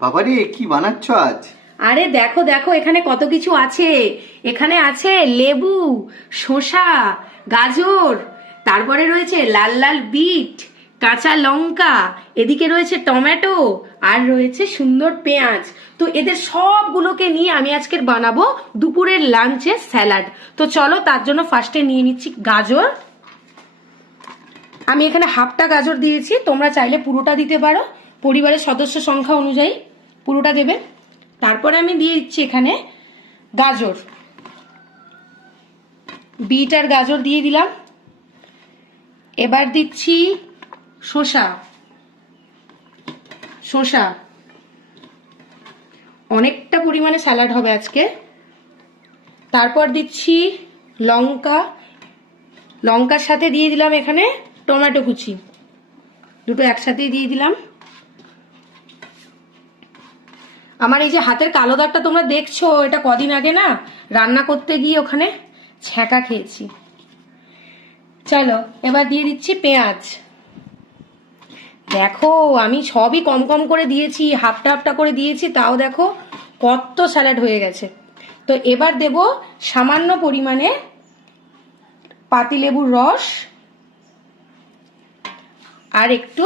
বাবারে কি বানাচ্ছ আজ? আরে দেখো দেখো, এখানে কত কিছু আছে। এখানে আছে লেবু, শসা, গাজর, তারপরে রয়েছে লাল লাল বিট, কাঁচা লঙ্কা, এদিকে রয়েছে টমেটো, আর রয়েছে সুন্দর পেঁয়াজ। তো এদের সবগুলোকে নিয়ে আমি আজকের বানাবো দুপুরের লাঞ্চে স্যালাড। তো চলো, তার জন্য ফার্স্টে নিয়ে নিচ্ছি গাজর। আমি এখানে হাফটা গাজর দিয়েছি, তোমরা চাইলে পুরোটা দিতে পারো, পরিবারের সদস্য সংখ্যা অনুযায়ী পুরোটা দেবে। তারপরে আমি দিয়ে দিচ্ছি এখানে গাজর, বিট আর গাজর দিয়ে দিলাম। এবার দিচ্ছি শসা, শসা অনেকটা পরিমাণে স্যালাড হবে আজকে। তারপর দিচ্ছি লঙ্কা, লঙ্কার সাথে দিয়ে দিলাম এখানে টমেটো কুচি, দুটো একসাথেই দিয়ে দিলাম। আমার এই যে হাতের কালো দাগটা তোমরা দেখছো, এটা কদিন আগে না রান্না করতে গিয়ে ওখানে ছ্যাঁকা খেয়েছি। চলো এবার দিয়ে দিচ্ছি পেঁয়াজ। দেখো আমি সবই কম কম করে দিয়েছি, হাফটা হাফটা করে দিয়েছি, তাও দেখো কত স্যালাড হয়ে গেছে। তো এবার দেব সামান্য পরিমাণে পাতিলেবুর রস আর একটু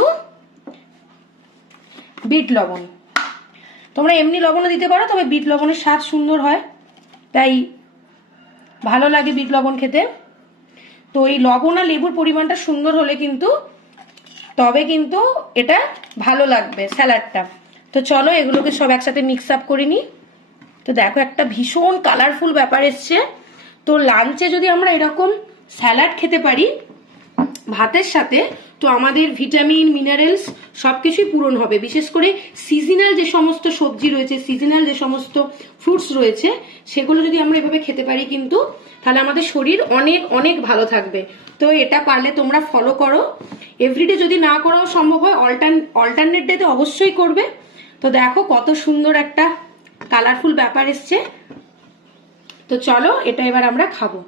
বিট লবণ। তোমরা এমনি লবণও দিতে পারো, তবে বিট লবণের স্বাদ সুন্দর হয়, তাই ভালো লাগে বিট লবণ খেতে। তো এই লবণ আর লেবুর পরিমাণটা সুন্দর হলে কিন্তু তবে কিন্তু এটা ভালো লাগবে স্যালাডটা। তো চলো এগুলোকে সব একসাথে মিক্স আপ করে নিই। তো দেখো একটা ভীষণ কালারফুল ব্যাপার এসছে। তো লাঞ্চে যদি আমরা এরকম স্যালাড খেতে পারি ভাতের সাথে, তো আমাদের ভিটামিন মিনারেলস সবকিছুই পূরণ হবে। বিশেষ করে সিজনাল যে সমস্ত সবজি রয়েছে, সিজনাল যে সমস্ত ফ্রুটস রয়েছে, সেগুলো যদি আমরা এভাবে খেতে পারি কিন্তু তাহলে আমাদের শরীর অনেক অনেক ভালো থাকবে। তো এটা পারলে তোমরা ফলো করো। এভরিডে যদি না করাও সম্ভব হয়, অল্টারনেট ডেতে অবশ্যই করবে। তো দেখো কত সুন্দর একটা কালারফুল ব্যাপার এসছে। তো চলো এটা এবার আমরা খাবো।